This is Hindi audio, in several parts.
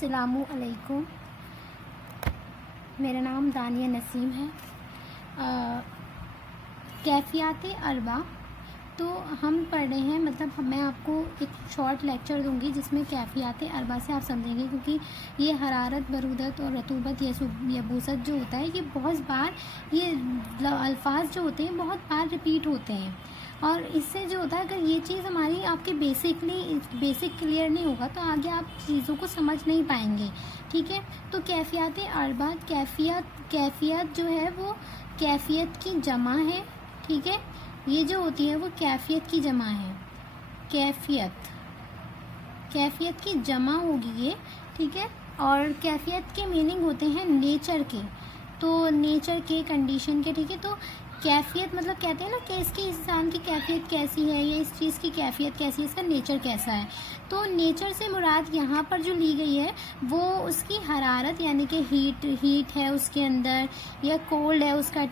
अस्सलामु अलैकुम। मेरा नाम दानिया नसीम है। कैफ़ियत अरबा तो हम पढ़ रहे हैं, मतलब मैं आपको एक शॉर्ट लेक्चर दूंगी जिसमें कैफ़ियत अरबा से आप समझेंगे, क्योंकि ये हरारत, बरूदत और रतूबत, यबूसत जो होता है ये बहुत बार, ये अल्फाज जो होते हैं बहुत बार रिपीट होते हैं। और इससे जो होता है, अगर ये चीज़ हमारी आपके बेसिक क्लियर नहीं होगा तो आगे आप चीज़ों को समझ नहीं पाएंगे। ठीक है, तो कैफ़ियत अरबा, कैफ़ियत जो है वो कैफ़ियत की जमा है। ठीक है, ये जो होती है वो कैफ़ियत की जमा है। कैफ़ियत की जमा होगी ये। ठीक है, और कैफ़ियत के मीनिंग होते हैं नेचर के, तो नेचर के, कंडीशन के। ठीक है, तो कैफ़ियत मतलब कहते हैं ना कि इसकी इंसान की कैफ़ियत कैसी है, या इस चीज़ की कैफ़ियत कैसी है, इसका नेचर कैसा है। तो नेचर से मुराद यहाँ पर जो ली गई है वो उसकी हरारत, यानी कि हीट है उसके अंदर, या कोल्ड है उसका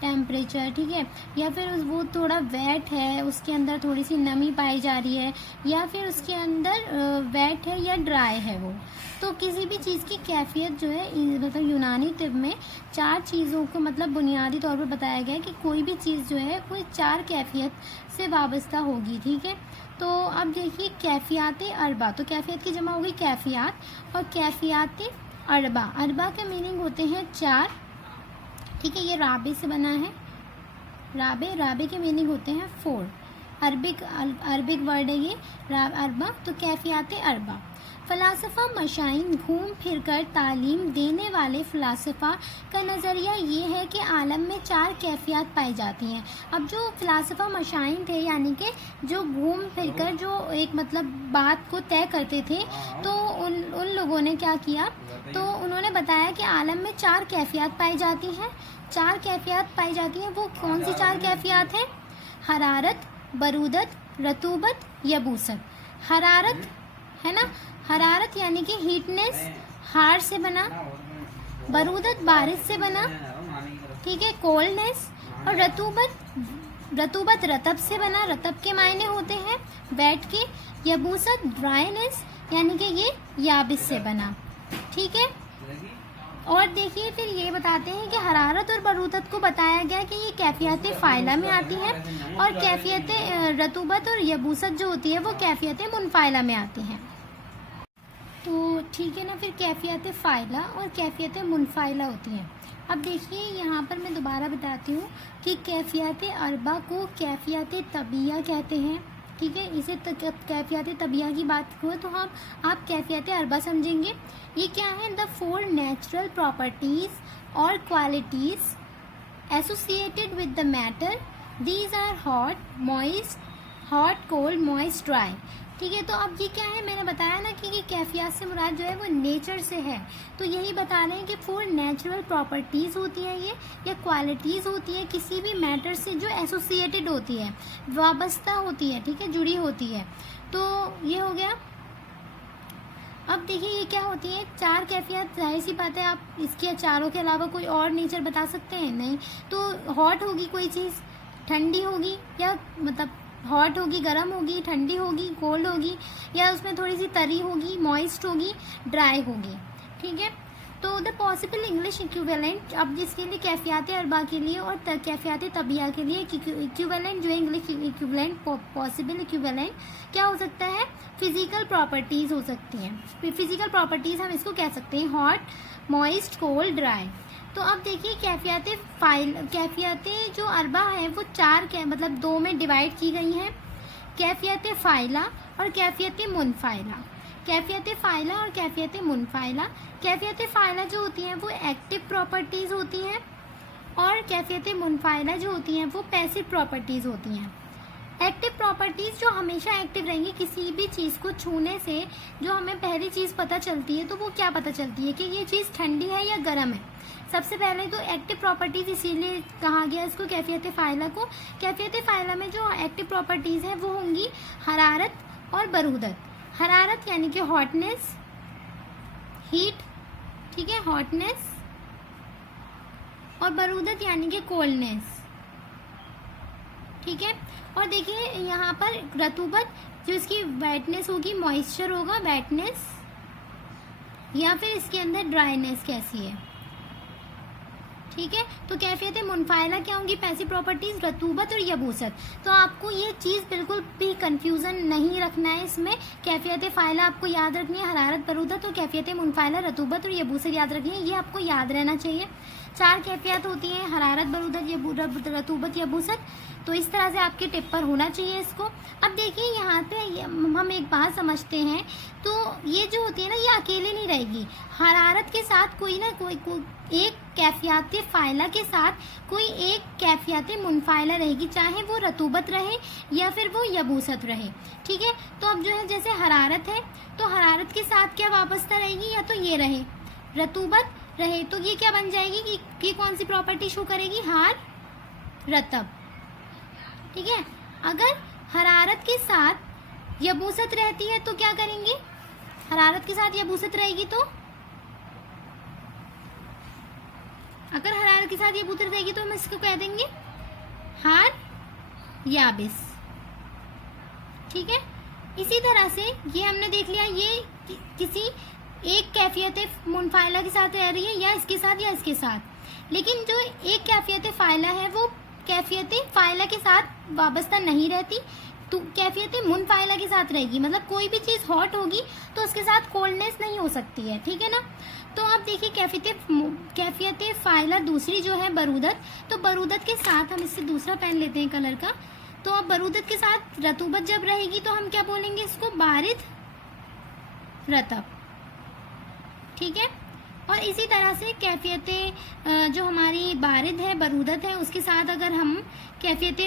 टेम्परेचर। ठीक है, या फिर वो थोड़ा वेट है, उसके अंदर थोड़ी सी नमी पाई जा रही है, या फिर उसके अंदर वेट है या ड्राई है वो। तो किसी भी चीज़ की कैफ़ियत जो है, मतलब यूनानी तिब में 4 चीज़ों को मतलब बुनियादी तौर पर बताया गया है कि कोई भी चीज़ जो है वो 4 कैफ़ियत से वाबस्ता होगी। ठीक है, तो अब देखिए कैफ़ियत अरबा, तो कैफ़ियत की जमा होगी कैफ़ियत, और कैफ़ियत अरबा के मीनिंग होते हैं 4। ठीक है, ये राबे से बना है, राबे के मीनिंग होते हैं 4। अरबिक वर्ड है ये अरबा, तो कैफ़ियत अरबा। फ़लासफ़ा मशाइन, घूम फिर कर तालीम देने वाले फ़लासफ़ा का नज़रिया ये है कि आलम में 4 कैफ़ियत पाई जाती हैं। अब जो फ़लासफ़ा मशाइन थे, यानी कि जो घूम फिर कर जो एक मतलब बात को तय करते थे, तो उन लोगों ने क्या किया, तो उन्होंने बताया कि आलम में 4 कैफ़ियत पाई जाती हैं। 4 कैफ़ियत पाई जाती हैं, वो कौन सी 4 कैफ़ियत हैं? हरारत, बरूदत, रतूबत, यबूसत। हरारत है ना, हरारत यानी कि हीटनेस, हार से बना। बरूदत बारिश से बना। ठीक है, कोल्डनेस। और रतूबत रतब से बना, रतब के मायने होते हैं वेट के। यबूसत ड्राईनेस, यानी कि ये याबिस से बना। ठीक है, और देखिए फिर ये बताते हैं कि हरारत और बरूदत को बताया गया कि ये कैफ़ियत फ़ाइला में आती है, और कैफ़ियत रतूबत और यबूसत जो होती है वो कैफ़ियत मुनफ़ाइला में आती हैं। तो ठीक है ना, फिर कैफ़ियत फ़ाइला और कैफ़ियत मुनफ़ाइला होती हैं। अब देखिए यहाँ पर मैं दोबारा बताती हूँ कि कैफ़ियत अरबा को कैफ़ियत तबिया कहते हैं। ठीक है, इसे कैफ़ियत तबिया की बात हुआ तो आप कैफ़ियत अरबा समझेंगे। ये क्या है? द 4 नेचुरल प्रॉपर्टीज़ और qualities associated with the matter, these are hot, cold, moist, dry. ठीक है, तो अब ये क्या है, मैंने बताया ना कि कैफ़ियत से मुराद जो है वो नेचर से है। तो यही बता रहे हैं कि 4 नेचुरल प्रॉपर्टीज़ होती हैं ये, या क्वालिटीज़ होती है किसी भी मैटर से जो एसोसिएटेड होती है, वाबस्ता होती है। ठीक है, जुड़ी होती है। तो ये हो गया। अब देखिए ये क्या होती है, 4 कैफ़ियत। जाहिर सी बात है, आप इसके चारों के अलावा कोई और नेचर बता सकते हैं? नहीं। तो हॉट होगी कोई चीज़, ठंडी होगी, या मतलब हॉट होगी, गर्म होगी, ठंडी होगी, कोल्ड होगी, या उसमें थोड़ी सी तरी होगी, मॉइस्ट होगी, ड्राई होगी। ठीक है, तो द पॉसिबल इंग्लिश इक्विवेलेंट, अब जिसके लिए कैफ़ियत अरबा के लिए और कैफ़ियत तबिया के लिए इक्विवेलेंट जो है, इंग्लिश इक्विवेलेंट, पॉसिबल इक्विवेलेंट क्या हो सकता है? फिजिकल प्रॉपर्टीज़ हो सकती हैं। फिजिकल प्रॉपर्टीज़ हम इसको कह सकते हैं हॉट, मॉइस्ट, कोल्ड, ड्राई। तो अब देखिए कैफ़ियतें जो अरबा है वो 4 मतलब 2 में डिवाइड की गई हैं, कैफ़ियत फ़ाइला और कैफ़ियत मुनफ़ाइला। कैफ़ियत फ़ाइला और कैफ़ियत मुनफ़ाइला। कैफ़ियत फ़ाइला जो होती हैं वो एक्टिव प्रॉपर्टीज़ होती हैं, और कैफ़ियत मुनफ़ाइला जो होती हैं वो पैसिव प्रॉपर्टीज़ होती हैं। एक्टिव प्रॉपर्टीज़ जो हमेशा एक्टिव रहेंगी, किसी भी चीज़ को छूने से जो हमें पहली चीज़ पता चलती है, तो वो क्या पता चलती है कि ये चीज़ ठंडी है या गर्म है। सबसे पहले तो एक्टिव प्रॉपर्टीज़, इसीलिए कहा गया इसको कैफ़ियत फ़ाइला को। कैफ़ियत फ़ाइला में जो एक्टिव प्रॉपर्टीज़ हैं वो होंगी हरारत और बरूदत। हरारत यानी कि हॉटनेस, हीट। ठीक है, हॉटनेस। और बरूदत यानी कि कोल्डनेस। ठीक है, और देखिए यहाँ पर रतूबत, जो इसकी वेटनेस होगी, मॉइस्चर होगा, वेटनेस। या फिर इसके अंदर ड्राइनेस कैसी है। ठीक है, तो कैफियत मुनफाइला क्या होंगी, पैसिव प्रॉपर्टीज रतूबत और यबूसत। तो आपको ये चीज़ बिल्कुल भी कंफ्यूजन नहीं रखना है इसमें। कैफियत फ़ाइला आपको याद रखनी है, हरारत बरूदत, और कैफियत मुनफाइला रतूबत और यबूसत याद रखनी है। ये आपको याद रहना चाहिए। 4 कैफियत होती हैं, हरारत बरूदत रतूबत यबूसत। तो इस तरह से आपके टिप पर होना चाहिए इसको। अब देखिए यहाँ पे हम एक बात समझते हैं, तो ये जो होती है ना, ये अकेले नहीं रहेगी। हरारत के साथ कोई ना कोई एक कैफियत फ़ाइला के साथ कोई एक कैफियत मुनफाइला रहेगी, चाहे वो रतूबत रहे या फिर वो यबूसत रहे। ठीक है, तो अब जो है जैसे हरारत है, तो हरारत के साथ क्या वाबस्ता रहेगी, या तो ये रहे रतूबत रहे, तो ये क्या बन जाएगी कि कौन सी प्रॉपर्टी शो करेगी, हार रतब। ठीक है, अगर हरारत के साथ यबूसत रहती है तो क्या करेंगे, हरारत के साथ यबूसत रहेगी तो, अगर हरारत के साथ यबूसत रहेगी तो हम इसको कह देंगे हार याबिस। ठीक है, इसी तरह से ये हमने देख लिया, ये किसी एक कैफियत मुनफाइला के साथ रह रही है, या इसके साथ या इसके साथ। लेकिन जो एक कैफियत फ़ाइला है वो कैफियत फ़ाइला के साथ वाबस्ता नहीं रहती, तो कैफियत मुनफाइला के साथ रहेगी। मतलब कोई भी चीज़ हॉट होगी तो उसके साथ कोल्डनेस नहीं हो सकती है। ठीक है ना। तो आप देखिए कैफियत फ़ाइला दूसरी जो है बरूदत, तो बरूदत के साथ हम इससे दूसरा पेन लेते हैं कलर का। तो अब बरूदत के साथ रतूबत जब रहेगी तो हम क्या बोलेंगे इसको, बारिद रतब। ठीक है, और इसी तरह से कैफियत जो हमारी बारिद है बरूदत है, उसके साथ अगर हम कैफियत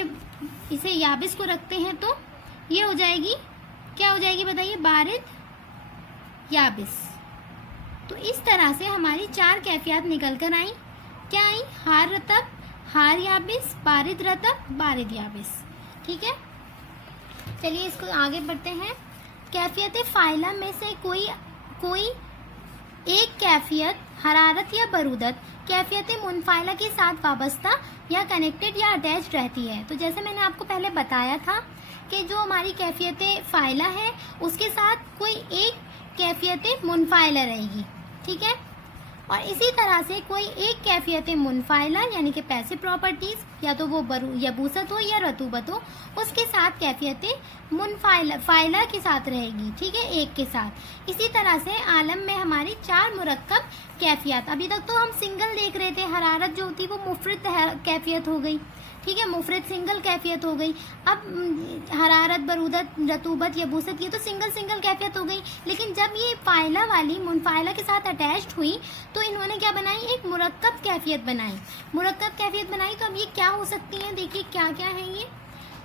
इसे याबिस को रखते हैं तो ये हो जाएगी, क्या हो जाएगी बताइए, बारिद याबिस। तो इस तरह से हमारी 4 कैफियत निकल कर आई। क्या आई, हार रतब, हार याबिस, बारिद रतब, बारिद याबिस। ठीक है, चलिए इसको आगे बढ़ते हैं। कैफियत फ़ाइला में से कोई एक कैफियत हरारत या बरूदत कैफियत मुनफाइला के साथ वाबस्ता या कनेक्टेड या अटैच रहती है। तो जैसे मैंने आपको पहले बताया था कि जो हमारी कैफियत फ़ाइला है उसके साथ कोई एक कैफियत मुनफाइला रहेगी। ठीक है, और इसी तरह से कोई एक कैफियत मुनफाइला यानी कि पैसिव प्रॉपर्टीज, या तो वो यबूसत हो या रतूबत हो, उसके साथ कैफियत मुनफाइला के साथ रहेगी। ठीक है, एक के साथ। इसी तरह से आलम में हमारी 4 मुरक्कब कैफियत। अभी तक तो हम सिंगल देख रहे थे, हरारत जो होती वो मुफरद कैफियत हो गई। ठीक है, मुफरद सिंगल कैफियत हो गई। अब हरारत बरूदत रतूबत यबूसत ये तो सिंगल कैफियत हो गई। लेकिन जब ये फ़ाइला वाली मुनफाइला के साथ अटैच्ड हुई तो इन्होंने क्या बनाई, एक मुरक्कब कैफियत बनाई। मुरक्कब कैफियत बनाई तो अब ये क्या हो सकती हैं, देखिए क्या क्या है ये।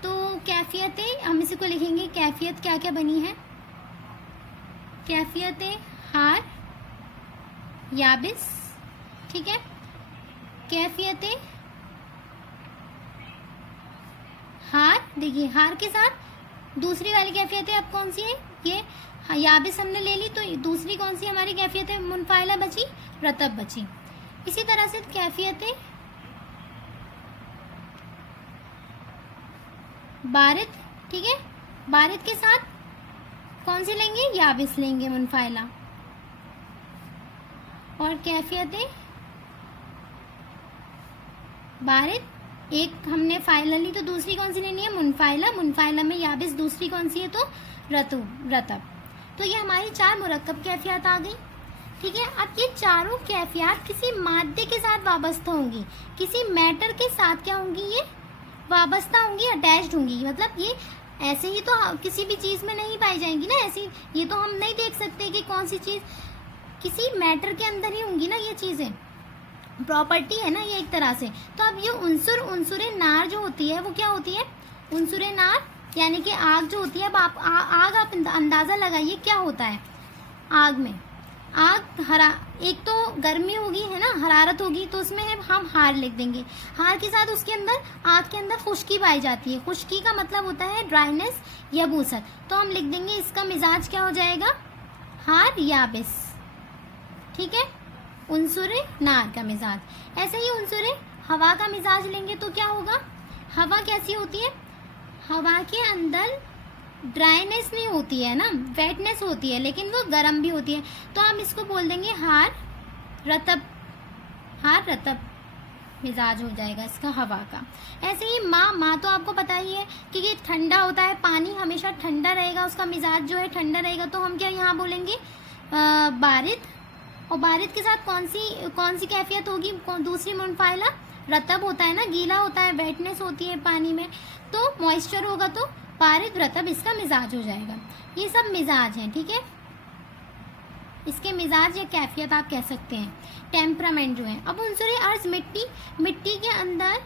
तो कैफियतें हम इसी को लिखेंगे, कैफियत क्या क्या बनी है, कैफियतें हार याबिस। ठीक है, कैफियतें हार, देखिए हार के साथ दूसरी वाली कैफियत है, अब कौन सी है, ये याबिस हमने ले ली, तो दूसरी कौन सी हमारी कैफियत है, मुनफाइला बची, रतब बची। इसी तरह से कैफियतें बारिद। ठीक है, बारिद के साथ कौन सी लेंगे, याबिस लेंगे, मुनफाइला। और कैफियतें बारिद एक हमने फ़ाइला ली, तो दूसरी कौन सी लेनी है, मुनफाइला। मुनफाइला में याबिस दूसरी कौन सी है, तो रतब। तो ये हमारी 4 मुरक्कब कैफियत आ गई। ठीक है, अब ये चारों कैफियत किसी मादे के साथ वाबस्ता होंगी, किसी मैटर के साथ क्या होंगी, ये वाबस्ता होंगी, अटैच्ड होंगी। मतलब ये ऐसे ही तो किसी भी चीज़ में नहीं पाई जाएंगी ना, ऐसी ये तो हम नहीं देख सकते कि कौन सी चीज़, किसी मैटर के अंदर ही होंगी ना ये चीज़ें, प्रॉपर्टी है ना ये एक तरह से। तो अब ये उनसुरे नार जो होती है वो क्या होती है, उनसुरे नार यानी कि आग जो होती है। अब आग आप अंदाज़ा लगाइए क्या होता है आग में। आग एक तो गर्मी होगी है ना, हरारत होगी, तो उसमें हम हार लिख देंगे। हार के साथ उसके अंदर आग के अंदर खुश्की पाई जाती है। खुश्की का मतलब होता है ड्राइनेस, यबूसत। तो हम लिख देंगे इसका मिजाज क्या हो जाएगा, हार याबिस। ठीक है, उनसुरे नार का मिजाज। ऐसे ही उनसुरे हवा का मिजाज लेंगे तो क्या होगा, हवा कैसी होती है, हवा के अंदर ड्राइनेस नहीं होती है ना, वेटनेस होती है, लेकिन वो गर्म भी होती है। तो हम इसको बोल देंगे हार रतब, हार रतब मिजाज हो जाएगा इसका हवा का। ऐसे ही माँ तो आपको पता ही है कि ये ठंडा होता है, पानी हमेशा ठंडा रहेगा, उसका मिजाज जो है ठंडा रहेगा। तो हम क्या यहाँ बोलेंगे बारिद। और बारिद के साथ कौन सी कैफियत होगी, दूसरी मुनफाइला रतब होता है ना, गीला होता है, वेटनेस होती है पानी में, तो मॉइस्चर होगा तो बारिद रतब इसका मिजाज हो जाएगा। ये सब मिजाज हैं, ठीक है, इसके मिजाज या कैफियत आप कह सकते हैं, टेम्परामेंट जो है। अब उनसरे अर्ज मिट्टी के अंदर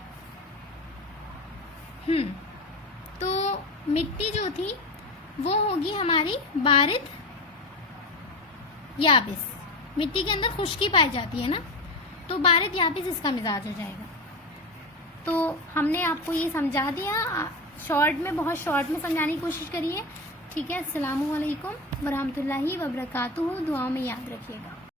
तो मिट्टी जो थी वो होगी हमारी बारिद याबिस। मिट्टी के अंदर खुश्की पाई जाती है ना, तो बारिद याबिस इसका मिजाज हो जाएगा। तो हमने आपको ये समझा दिया, शॉर्ट में, बहुत शॉर्ट में समझाने की कोशिश करी है, ठीक है। अस्सलामु अलैकुम वरहमतुल्लाहि वबरकातुहू, दुआओं में याद रखिएगा।